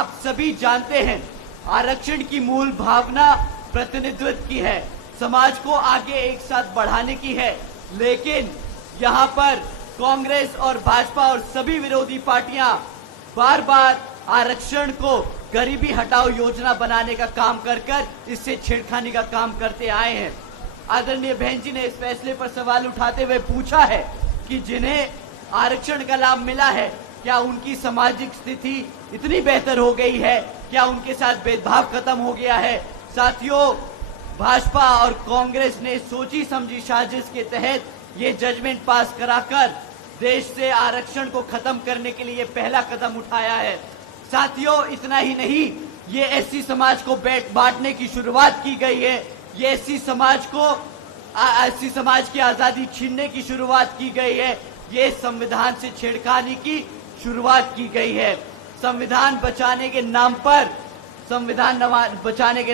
आप सभी जानते हैं आरक्षण की मूल भावना प्रतिनिधित्व की है, समाज को आगे एक साथ बढ़ाने की है। लेकिन यहाँ पर कांग्रेस और भाजपा और सभी विरोधी पार्टियां बार बार आरक्षण को गरीबी हटाओ योजना बनाने का काम कर इससे छेड़खानी का काम करते आए हैं। आदरणीय बहन जी ने इस फैसले पर सवाल उठाते हुए पूछा है कि जिन्हें आरक्षण का लाभ मिला है, क्या उनकी सामाजिक स्थिति इतनी बेहतर हो गई है, क्या उनके साथ भेदभाव खत्म हो गया है। साथियों, भाजपा और कांग्रेस ने सोची समझी साजिश के तहत ये जजमेंट पास कराकर देश से आरक्षण को खत्म करने के लिए पहला कदम उठाया है। साथियों, इतना ही नहीं, ये एससी समाज को बांटने की शुरुआत की गई है, ये एससी समाज की आजादी छीनने की शुरुआत की गई है, ये संविधान से छेड़खानी की शुरुआत की गई है। संविधान बचाने के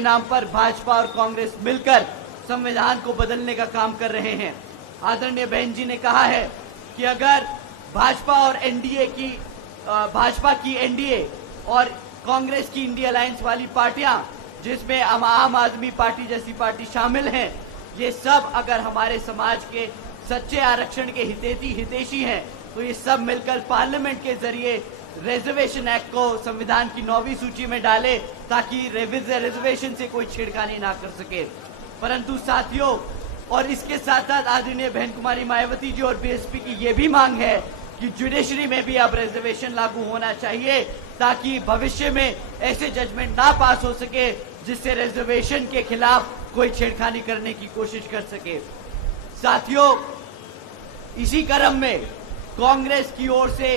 नाम पर भाजपा और कांग्रेस मिलकर संविधान को बदलने का काम कर रहे हैं। आदरणीय बहन जी ने कहा है कि अगर भाजपा की एनडीए और कांग्रेस की इंडिया अलायंस वाली पार्टियां, जिसमें आम आदमी पार्टी जैसी पार्टी शामिल हैं, ये सब अगर हमारे समाज के सच्चे आरक्षण के हितैषी हैं, तो ये सब मिलकर पार्लियामेंट के जरिए रिजर्वेशन एक्ट को संविधान की 9वीं सूची में डाले, ताकि रिजर्वेशन से कोई छेड़खानी ना कर सके। परंतु साथियों, और इसके साथ साथ आदरणीय बहन कुमारी मायावती जी और बीएसपी की ये भी मांग है कि जुडिशरी में भी अब रिजर्वेशन लागू होना चाहिए, ताकि भविष्य में ऐसे जजमेंट ना पास हो सके जिससे रिजर्वेशन के खिलाफ कोई छेड़खानी करने की कोशिश कर सके। साथियों, इसी क्रम में कांग्रेस की ओर से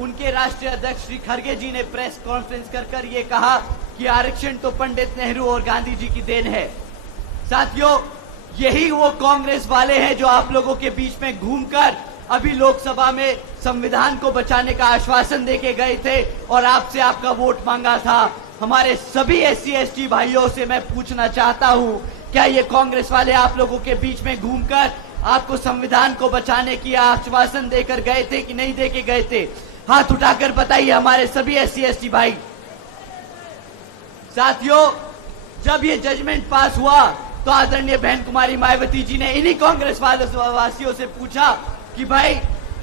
उनके राष्ट्रीय अध्यक्ष श्री खड़गे जी ने प्रेस कॉन्फ्रेंस कर ये कहा कि आरक्षण तो पंडित नेहरू और गांधी जी की देन है। साथियों, यही वो कांग्रेस वाले हैं जो आप लोगों के बीच में घूमकर अभी लोकसभा में संविधान को बचाने का आश्वासन देके गए थे और आपसे आपका वोट मांगा था। हमारे सभी एससी एसटी भाइयों से मैं पूछना चाहता हूं, क्या ये कांग्रेस वाले आप लोगों के बीच में घूमकर आपको संविधान को बचाने की आश्वासन देकर गए थे कि नहीं देके गए थे? हाथ उठाकर बताइए हमारे सभी एससी एसटी भाई। साथियों, जब ये जजमेंट पास हुआ तो आदरणीय बहन कुमारी मायावती जी ने इन्हीं कांग्रेस वासियों से पूछा कि भाई,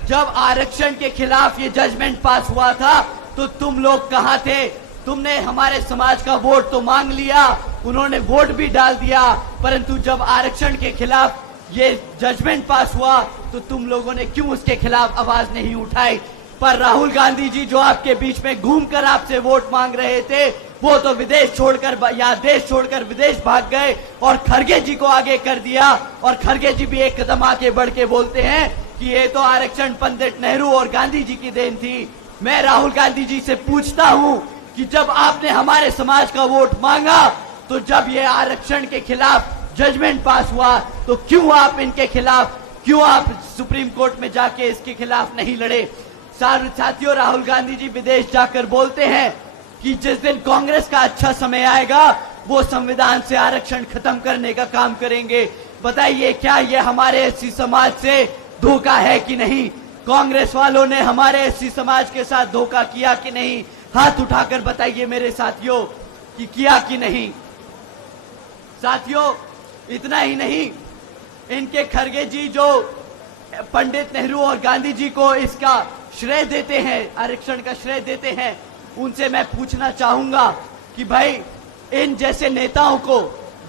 जब आरक्षण के खिलाफ ये जजमेंट पास हुआ था तो तुम लोग कहां थे? तुमने हमारे समाज का वोट तो मांग लिया, उन्होंने वोट भी डाल दिया, परंतु जब आरक्षण के खिलाफ ये जजमेंट पास हुआ तो तुम लोगों ने क्यों उसके खिलाफ आवाज नहीं उठाई? पर राहुल गांधी जी जो आपके बीच में घूमकर आपसे वोट मांग रहे थे, वो तो विदेश छोड़कर या देश छोड़कर विदेश भाग गए और खड़गे जी को आगे कर दिया। और खड़गे जी भी एक कदम आगे बढ़ के बोलते हैं कि ये तो आरक्षण पंडित नेहरू और गांधी जी की देन थी। मैं राहुल गांधी जी से पूछता हूं कि जब आपने हमारे समाज का वोट मांगा, तो जब ये आरक्षण के खिलाफ जजमेंट पास हुआ, तो क्यों आप सुप्रीम कोर्ट में जाके इसके खिलाफ नहीं लड़े? साथियों, राहुल गांधी जी विदेश जाकर बोलते हैं कि जिस दिन कांग्रेस का अच्छा समय आएगा, वो संविधान से आरक्षण खत्म करने का काम करेंगे। बताइए, क्या ये हमारे एससी समाज से धोखा है कि नहीं? कांग्रेस वालों ने हमारे एससी समाज के साथ धोखा किया कि नहीं? हाथ उठाकर बताइए मेरे साथियों कि किया कि नहीं। साथियों, इतना ही नहीं, इनके खड़गे जी जो पंडित नेहरू और गांधी जी को इसका श्रेय देते हैं, आरक्षण का श्रेय देते हैं, उनसे मैं पूछना चाहूंगा कि भाई, इन जैसे नेताओं को,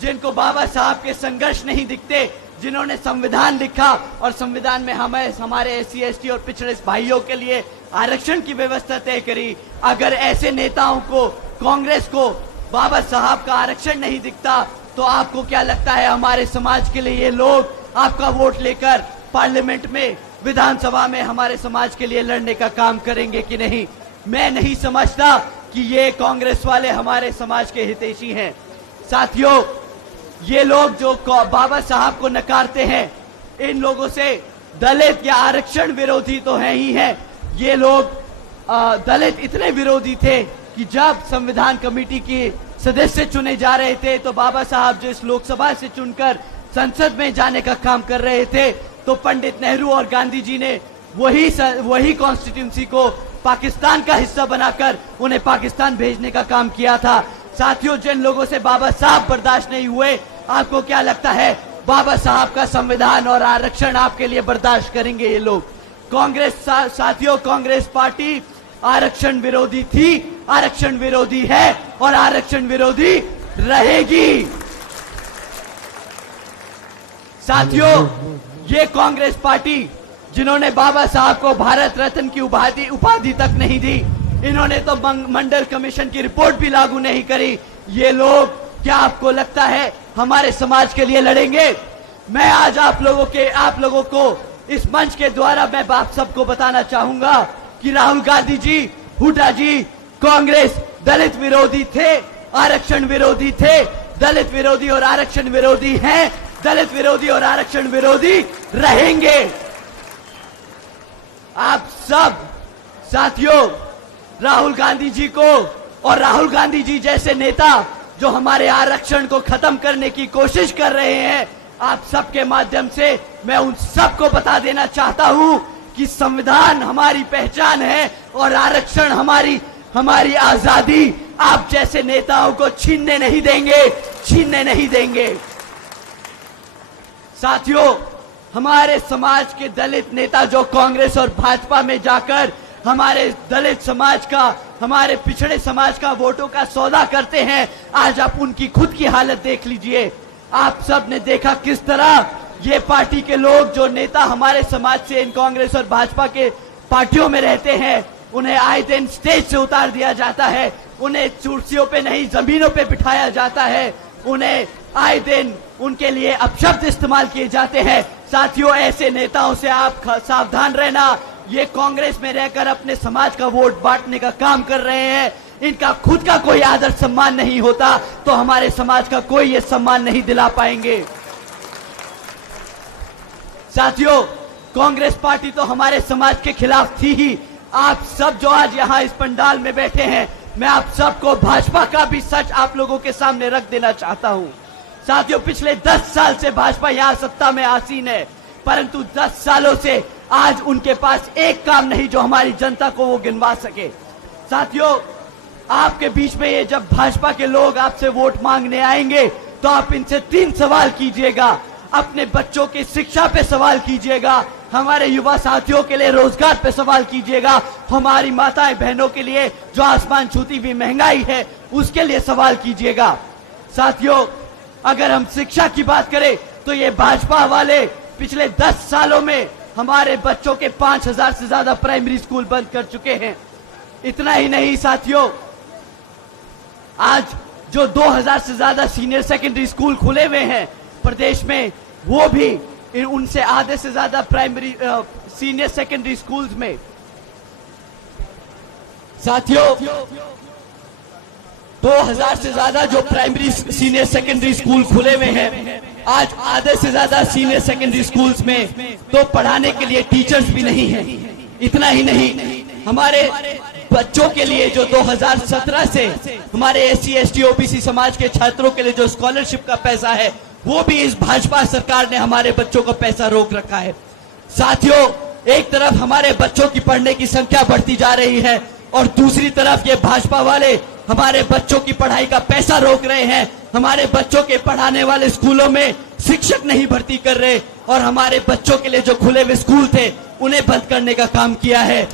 जिनको बाबा साहब के संघर्ष नहीं दिखते, जिन्होंने संविधान लिखा और संविधान में हमारे एससी एसटी और पिछड़े भाइयों के लिए आरक्षण की व्यवस्था तय करी, अगर ऐसे नेताओं को, कांग्रेस को बाबा साहब का आरक्षण नहीं दिखता, तो आपको क्या लगता है हमारे समाज के लिए ये लोग आपका वोट लेकर पार्लियामेंट में, विधानसभा में हमारे समाज के लिए लड़ने का काम करेंगे कि नहीं? मैं नहीं समझता कि ये कांग्रेस वाले हमारे समाज के हितैषी हैं। साथियों, ये लोग जो बाबा साहब को नकारते हैं, इन लोगों से दलित या आरक्षण विरोधी तो है ही है। ये लोग दलित इतने विरोधी थे कि जब संविधान कमेटी के सदस्य चुने जा रहे थे, तो बाबा साहब जो इस लोकसभा से चुनकर संसद में जाने का काम कर रहे थे, तो पंडित नेहरू और गांधी जी ने वही कॉन्स्टिट्यूंसी को पाकिस्तान का हिस्सा बनाकर उन्हें पाकिस्तान भेजने का काम किया था। साथियों, जिन लोगों से बाबा साहब बर्दाश्त नहीं हुए, आपको क्या लगता है बाबा साहब का संविधान और आरक्षण आपके लिए बर्दाश्त करेंगे ये लोग? कांग्रेस साथियों, कांग्रेस पार्टी आरक्षण विरोधी थी, आरक्षण विरोधी है और आरक्षण विरोधी रहेगी। साथियों, ये कांग्रेस पार्टी जिन्होंने बाबा साहब को भारत रत्न की उपाधि तक नहीं दी, इन्होंने तो मंडल कमीशन की रिपोर्ट भी लागू नहीं करी। ये लोग, क्या आपको लगता है हमारे समाज के लिए लड़ेंगे? मैं आज आप लोगों को इस मंच के द्वारा मैं आप सबको बताना चाहूंगा कि राहुल गांधी जी, हुड्डा जी, कांग्रेस दलित विरोधी थे, आरक्षण विरोधी थे, दलित विरोधी और आरक्षण विरोधी हैं, दलित विरोधी और आरक्षण विरोधी रहेंगे। आप सब साथियों, राहुल गांधी जी को और राहुल गांधी जी जैसे नेता जो हमारे आरक्षण को खत्म करने की कोशिश कर रहे हैं, आप सबके माध्यम से मैं उन सबको बता देना चाहता हूं कि संविधान हमारी पहचान है और आरक्षण हमारी आजादी आप जैसे नेताओं को छीनने नहीं देंगे। साथियों, हमारे समाज के दलित नेता जो कांग्रेस और भाजपा में जाकर हमारे दलित समाज का, हमारे पिछड़े समाज का वोटों का सौदा करते हैं, आज आप उनकी खुद की हालत देख लीजिए। आप सब ने देखा किस तरह ये पार्टी के लोग, जो नेता हमारे समाज से इन कांग्रेस और भाजपा के पार्टियों में रहते हैं, उन्हें आए दिन स्टेज से उतार दिया जाता है, उन्हें कुर्सियों पे नहीं जमीनों पे बिठाया जाता है, उन्हें आए दिन उनके लिए अपशब्द इस्तेमाल किए जाते हैं। साथियों, ऐसे नेताओं से आप सावधान रहना। ये कांग्रेस में रहकर अपने समाज का वोट बांटने का काम कर रहे हैं। इनका खुद का कोई आदर सम्मान नहीं होता तो हमारे समाज का कोई ये सम्मान नहीं दिला पाएंगे। साथियों, कांग्रेस पार्टी तो हमारे समाज के खिलाफ थी ही। आप सब जो आज यहाँ इस पंडाल में बैठे हैं, मैं आप सबको भाजपा का भी सच आप लोगों के सामने रख देना चाहता हूँ। साथियों, पिछले 10 साल से भाजपा यहाँ सत्ता में आसीन है, परंतु 10 सालों से आज उनके पास एक काम नहीं जो हमारी जनता को वो गिनवा सके। साथियों, आपके बीच में ये जब भाजपा के लोग आपसे वोट मांगने आएंगे तो आप इनसे 3 सवाल कीजिएगा। अपने बच्चों की शिक्षा पे सवाल कीजिएगा, हमारे युवा साथियों के लिए रोजगार पे सवाल कीजिएगा, हमारी माताएं बहनों के लिए जो आसमान छूती हुई महंगाई है उसके लिए सवाल कीजिएगा। साथियों, अगर हम शिक्षा की बात करें तो ये भाजपा वाले पिछले 10 सालों में हमारे बच्चों के 5000 से ज्यादा प्राइमरी स्कूल बंद कर चुके हैं। इतना ही नहीं साथियों, आज जो 2000 से ज्यादा सीनियर सेकेंडरी स्कूल खुले हुए हैं प्रदेश में, वो भी उनसे आधे से ज्यादा प्राइमरी सीनियर सेकेंडरी स्कूल्स में। साथियों, 2000 से ज्यादा जो प्राइमरी सीनियर सेकेंडरी स्कूल खुले हुए हैं, आज आधे से ज्यादा सीनियर सेकेंडरी स्कूल्स में तो पढ़ाने के लिए टीचर्स भी नहीं है। इतना ही नहीं, हमारे बच्चों के लिए जो 2017 से हमारे SC ST OBC समाज के छात्रों के लिए जो स्कॉलरशिप का पैसा है, वो भी इस भाजपा सरकार ने हमारे बच्चों को पैसा रोक रखा है। साथियों, एक तरफ हमारे बच्चों की पढ़ने की संख्या बढ़ती जा रही है और दूसरी तरफ ये भाजपा वाले हमारे बच्चों की पढ़ाई का पैसा रोक रहे हैं। हमारे बच्चों के पढ़ाने वाले स्कूलों में शिक्षक नहीं भर्ती कर रहे और हमारे बच्चों के लिए जो खुले हुए स्कूल थे उन्हें बंद करने का काम किया है।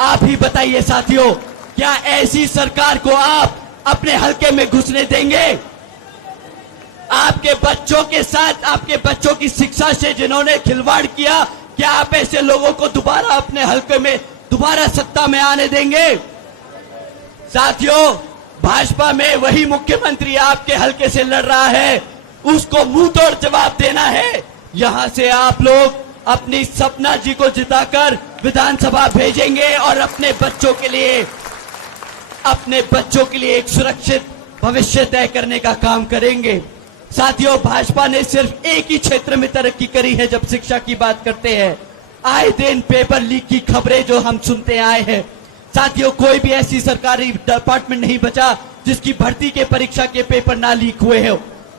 आप ही बताइए साथियों, क्या ऐसी सरकार को आप अपने हलके में घुसने देंगे? आपके बच्चों के साथ, आपके बच्चों की शिक्षा से जिन्होंने खिलवाड़ किया, क्या आप ऐसे लोगों को दोबारा अपने हलके में दोबारा सत्ता में आने देंगे? साथियों, भाजपा में वही मुख्यमंत्री आपके हलके से लड़ रहा है, उसको मुंह तोड़ जवाब देना है। यहां से आप लोग अपनी सपना जी को जिताकर विधानसभा भेजेंगे और अपने बच्चों के लिए एक सुरक्षित भविष्य तय करने का काम करेंगे। साथियों, भाजपा ने सिर्फ एक ही क्षेत्र में तरक्की करी है। जब शिक्षा की बात करते हैं, आए दिन पेपर लीक की खबरें जो हम सुनते आए हैं। साथियों, कोई भी ऐसी सरकारी डिपार्टमेंट नहीं बचा जिसकी भर्ती के परीक्षा के पेपर ना लीक हुए हो।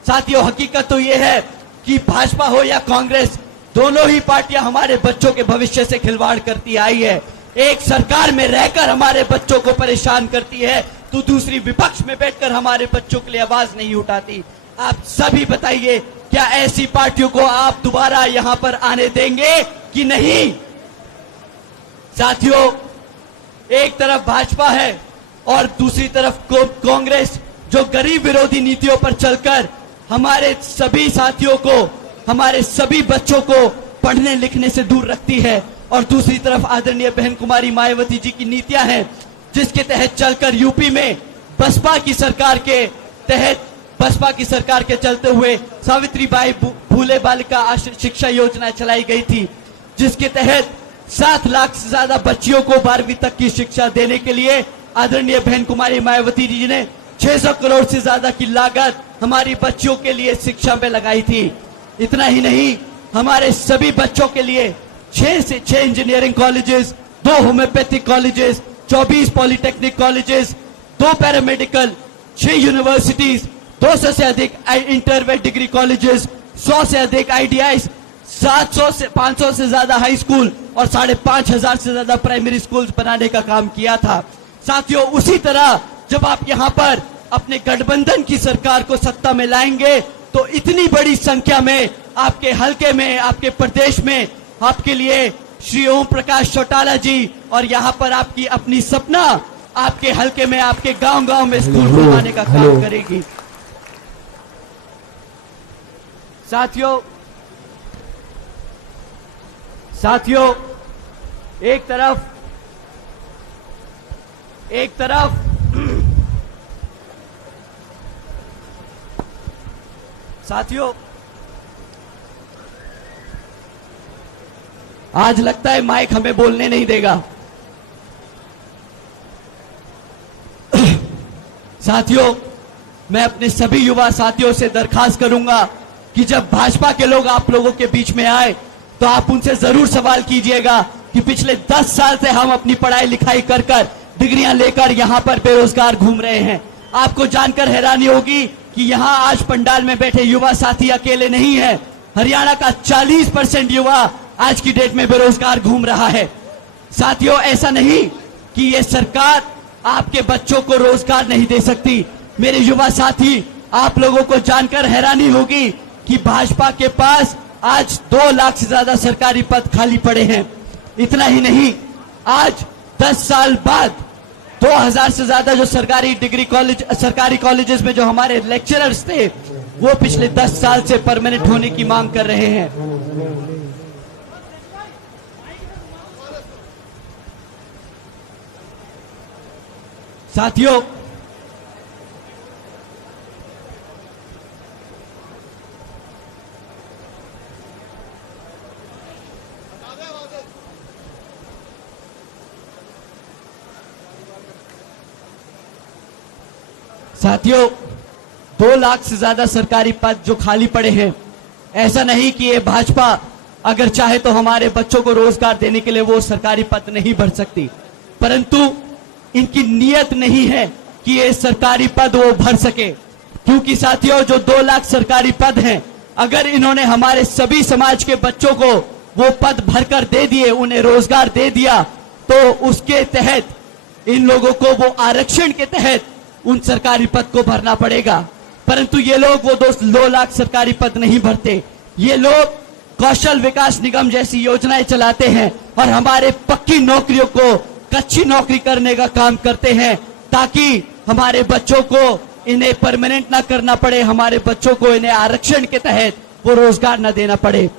साथियों, हकीकत तो ये है कि भाजपा हो या कांग्रेस, दोनों ही पार्टियां हमारे बच्चों के भविष्य से खिलवाड़ करती आई है। एक सरकार में रहकर हमारे बच्चों को परेशान करती है तो दूसरी विपक्ष में बैठकर हमारे बच्चों के लिए आवाज नहीं उठाती। आप सभी बताइए, क्या ऐसी पार्टियों को आप दोबारा यहां पर आने देंगे कि नहीं? साथियों, एक तरफ भाजपा है और दूसरी तरफ कांग्रेस, जो गरीब विरोधी नीतियों पर चलकर हमारे सभी साथियों को, हमारे सभी बच्चों को पढ़ने लिखने से दूर रखती है। और दूसरी तरफ आदरणीय बहन कुमारी मायावती जी की नीतियां हैं, जिसके तहत चलकर यूपी में बसपा की सरकार के चलते हुए सावित्रीबाई फुले बालिका शिक्षा योजना चलाई गई थी, जिसके तहत 7 लाख से ज्यादा बच्चियों को 12वीं तक की शिक्षा देने के लिए आदरणीय बहन कुमारी मायावती जी ने 600 करोड़ से ज्यादा की लागत हमारी बच्चियों के लिए शिक्षा में लगाई थी। इतना ही नहीं, हमारे सभी बच्चों के लिए 6 engineering colleges, 2 homeopathic colleges, 24 polytechnic colleges, 2 paramedical, 6 universities, 200 से अधिक इंटरमीडिएट डिग्री कॉलेजेस, 100 से अधिक ITI, 500 से ज्यादा हाई स्कूल और 5,500 से ज्यादा प्राइमरी स्कूल बनाने का काम किया था। साथियों, उसी तरह जब आप यहां पर अपने गठबंधन की सरकार को सत्ता में लाएंगे तो इतनी बड़ी संख्या में आपके हलके में, आपके प्रदेश में आपके लिए श्री ओम प्रकाश चौटाला जी और यहाँ पर आपकी अपनी सपना आपके हलके में, आपके गांव-गांव में स्कूल खुलवाने का काम करेगी। साथियों, एक तरफ साथियों, आज लगता है माइक हमें बोलने नहीं देगा। साथियों, मैं अपने सभी युवा साथियों से दरखास्त करूंगा कि जब भाजपा के लोग आप लोगों के बीच में आए तो आप उनसे जरूर सवाल कीजिएगा कि पिछले 10 साल से हम अपनी पढ़ाई लिखाई कर डिग्रियां लेकर यहां पर बेरोजगार घूम रहे हैं। आपको जानकर हैरानी होगी कि यहां आज पंडाल में बैठे युवा साथी अकेले नहीं है। हरियाणा का 40% युवा आज की डेट में बेरोजगार घूम रहा है। साथियों, ऐसा नहीं कि ये सरकार आपके बच्चों को रोजगार नहीं दे सकती। मेरे युवा साथी, आप लोगों को जानकर हैरानी होगी कि भाजपा के पास आज 2 लाख से ज्यादा सरकारी पद खाली पड़े हैं। इतना ही नहीं, आज 10 साल बाद 2000 से ज्यादा जो सरकारी कॉलेजेस में जो हमारे लेक्चरर्स थे, वो पिछले 10 साल से परमानेंट होने की मांग कर रहे हैं। साथियों, साथियों 2 लाख से ज्यादा सरकारी पद जो खाली पड़े हैं, ऐसा नहीं कि ये भाजपा अगर चाहे तो हमारे बच्चों को रोजगार देने के लिए वो सरकारी पद नहीं भर सकती, परंतु इनकी नीयत नहीं है कि ये सरकारी पद वो भर सके। क्योंकि साथियों, जो 2 लाख सरकारी पद हैं, अगर इन्होंने हमारे सभी समाज के बच्चों को वो पद भरकर दे दिए, उन्हें रोजगार दे दिया, तो उसके तहत इन लोगों को वो आरक्षण के तहत उन सरकारी पद को भरना पड़ेगा। परंतु ये लोग वो 2 लाख सरकारी पद नहीं भरते। ये लोग कौशल विकास निगम जैसी योजनाएं चलाते हैं और हमारे पक्की नौकरियों को कच्ची नौकरी करने का काम करते हैं, ताकि हमारे बच्चों को इन्हें परमानेंट ना करना पड़े, हमारे बच्चों को इन्हें आरक्षण के तहत वो रोजगार ना देना पड़े।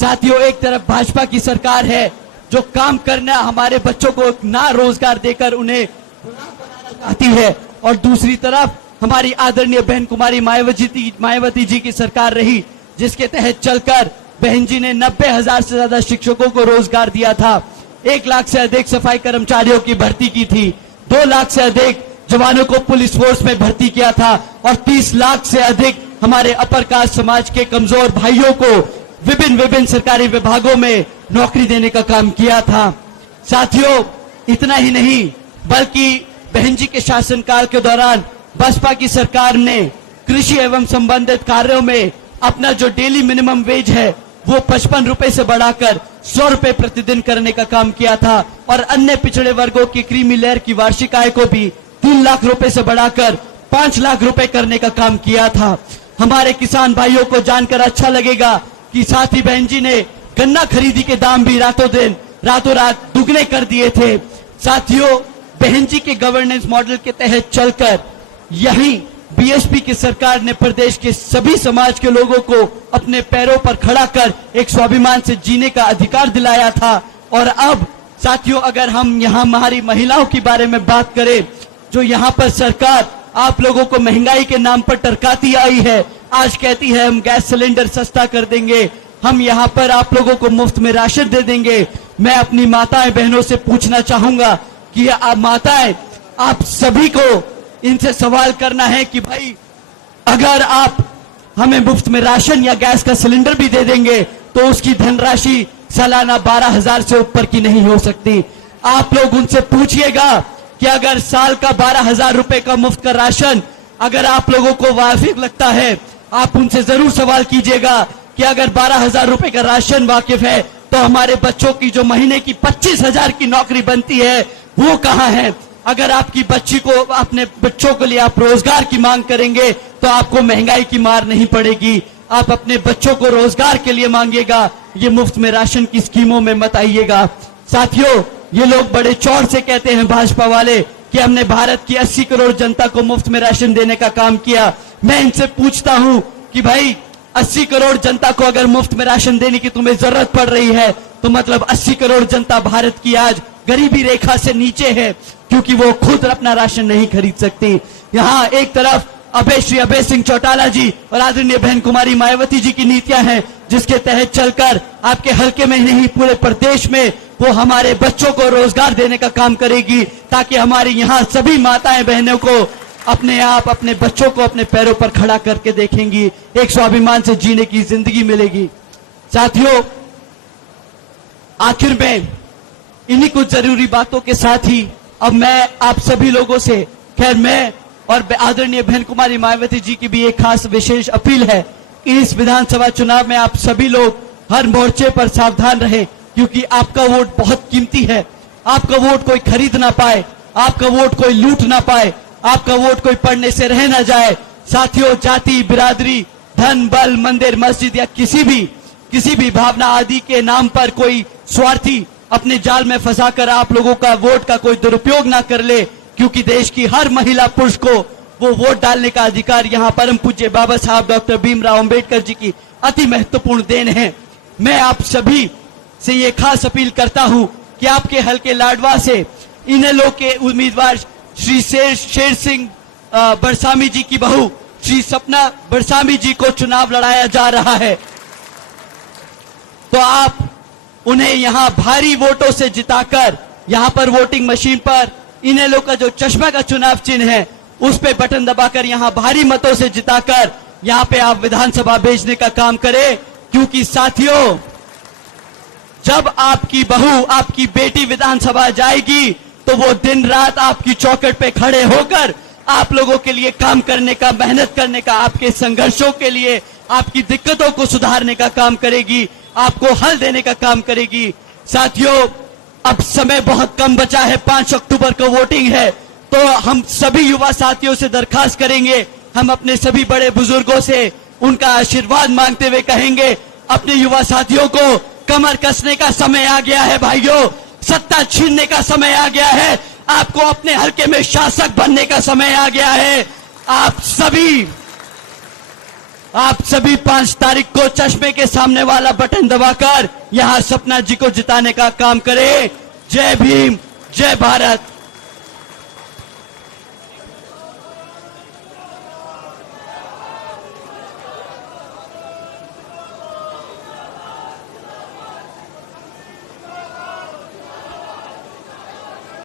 साथियों, एक तरफ भाजपा की सरकार है जो काम करना हमारे बच्चों को ना रोजगार देकर उन्हें चाहती है, और दूसरी तरफ हमारी आदरणीय बहन कुमारी मायावती जी की सरकार रही, जिसके तहत चलकर बहन जी ने 90,000 से ज्यादा शिक्षकों को रोजगार दिया था, 1 लाख से अधिक सफाई कर्मचारियों की भर्ती की थी, 2 लाख से अधिक जवानों को पुलिस फोर्स में भर्ती किया था और 30 लाख से अधिक हमारे अपर कास्ट समाज के कमजोर भाइयों को विभिन्न सरकारी विभागों में नौकरी देने का काम किया था। साथियों, इतना ही नहीं बल्कि बहन जी के शासनकाल के दौरान बसपा की सरकार ने कृषि एवं संबंधित कार्यों में अपना जो डेली मिनिमम वेज है वो 55 रुपए से बढ़ाकर 100 रुपए प्रतिदिन करने का काम किया था और अन्य पिछड़े वर्गों की क्रीमी लेयर की वार्षिक आय को भी 3 लाख रुपए से बढ़ाकर 5 लाख रुपए करने का काम किया था। हमारे किसान भाइयों को जानकर अच्छा लगेगा कि साथी बहन जी ने गन्ना खरीदी के दाम भी रातों रात दुगने कर दिए थे। साथियों, बहन जी के गवर्नेंस मॉडल के तहत चलकर यही बीएसपी की सरकार ने प्रदेश के सभी समाज के लोगों को अपने पैरों पर खड़ा कर एक स्वाभिमान से जीने का अधिकार दिलाया था। और अब साथियों, अगर हम यहाँ हमारी महिलाओं के बारे में बात करें, जो यहाँ पर सरकार आप लोगों को महंगाई के नाम पर टरकाती आई है, आज कहती है हम गैस सिलेंडर सस्ता कर देंगे, हम यहाँ पर आप लोगों को मुफ्त में राशन दे देंगे। मैं अपनी माताएं बहनों से पूछना चाहूंगा कि आप माताएं, आप सभी को इनसे सवाल करना है कि भाई अगर आप हमें मुफ्त में राशन या गैस का सिलेंडर भी दे देंगे तो उसकी धनराशि सालाना 12,000 से ऊपर की नहीं हो सकती। आप लोग उनसे पूछिएगा कि अगर साल का 12,000 रुपए का मुफ्त का राशन अगर आप लोगों को वाजिब लगता है, आप उनसे जरूर सवाल कीजिएगा कि अगर 12,000 रुपए का राशन वाकिफ है तो हमारे बच्चों की जो महीने की 25,000 की नौकरी बनती है वो कहां है। अगर आपकी बच्ची को, अपने बच्चों के लिए आप रोजगार की मांग करेंगे तो आपको महंगाई की मार नहीं पड़ेगी। आप अपने बच्चों को रोजगार के लिए मांगिएगा, ये मुफ्त में राशन की स्कीमों में मत आइएगा। साथियों, ये लोग बड़े चौड़ से कहते हैं भाजपा वाले कि हमने भारत की 80 करोड़ जनता को मुफ्त में राशन देने का काम किया। मैं इनसे पूछता हूं कि भाई 80 करोड़ जनता को अगर मुफ्त में राशन देने की तुम्हें जरूरत पड़ रही है तो मतलब 80 करोड़ जनता भारत की आज गरीबी रेखा से नीचे है, क्योंकि वो खुद अपना राशन नहीं खरीद सकती। यहाँ एक तरफ श्री अभय सिंह चौटाला जी और आदरणीय बहन कुमारी मायावती जी की नीतियां हैं, जिसके तहत चलकर आपके हल्के में नहीं पूरे प्रदेश में वो हमारे बच्चों को रोजगार देने का काम करेगी, ताकि हमारी यहाँ सभी माताएं बहनों को अपने आप, अपने बच्चों को अपने पैरों पर खड़ा करके देखेंगी, एक स्वाभिमान से जीने की जिंदगी मिलेगी। साथियों, आखिर में इन्हीं कुछ जरूरी बातों के साथ ही अब मैं आप सभी लोगों से, खैर मैं और आदरणीय बहन कुमारी मायावती जी की भी एक खास विशेष अपील है कि इस विधानसभा चुनाव में आप सभी लोग हर मोर्चे पर सावधान रहें, क्योंकि आपका वोट बहुत कीमती है। आपका वोट कोई खरीद ना पाए, आपका वोट कोई लूट ना पाए, आपका वोट कोई पढ़ने से रह ना जाए। साथियों, जाति, बिरादरी, धन, बल, मंदिर, मस्जिद या किसी भी भावना आदि के नाम पर कोई स्वार्थी अपने जाल में फंसाकर आप लोगों का वोट का कोई दुरुपयोग ना कर ले, क्योंकि देश की हर महिला पुरुष को वो वोट डालने का अधिकार यहाँ परम पूज्य बाबा साहब डॉक्टर भीमराव अंबेडकर जी की अति महत्वपूर्ण देन है। मैं आप सभी से ये खास अपील करता हूं कि आपके हल्के लाडवा से इनेलो के उम्मीदवार श्री शेर सिंह बरसामी जी की बहू श्री सपना बरसामी जी को चुनाव लड़ाया जा रहा है, तो आप उन्हें यहां भारी वोटों से जिताकर यहां पर वोटिंग मशीन पर इनेलो का जो चश्मा का चुनाव चिन्ह है उस पे बटन दबाकर यहां भारी मतों से जिताकर यहां पे आप विधानसभा भेजने का काम करें। क्योंकि साथियों, जब आपकी बहू, आपकी बेटी विधानसभा जाएगी तो वो दिन रात आपकी चौखट पे खड़े होकर आप लोगों के लिए काम करने का, मेहनत करने का, आपके संघर्षों के लिए, आपकी दिक्कतों को सुधारने का काम करेगी, आपको हल देने का काम करेगी। साथियों, अब समय बहुत कम बचा है, 5 अक्टूबर को वोटिंग है, तो हम सभी युवा साथियों से दरखास्त करेंगे, हम अपने सभी बड़े बुजुर्गों से उनका आशीर्वाद मांगते हुए कहेंगे, अपने युवा साथियों को कमर कसने का समय आ गया है भाइयों, सत्ता छीनने का समय आ गया है, आपको अपने हल्के में शासक बनने का समय आ गया है। आप सभी 5 तारीख को चश्मे के सामने वाला बटन दबाकर यहां सपना जी को जिताने का काम करें। जय भीम, जय भारत।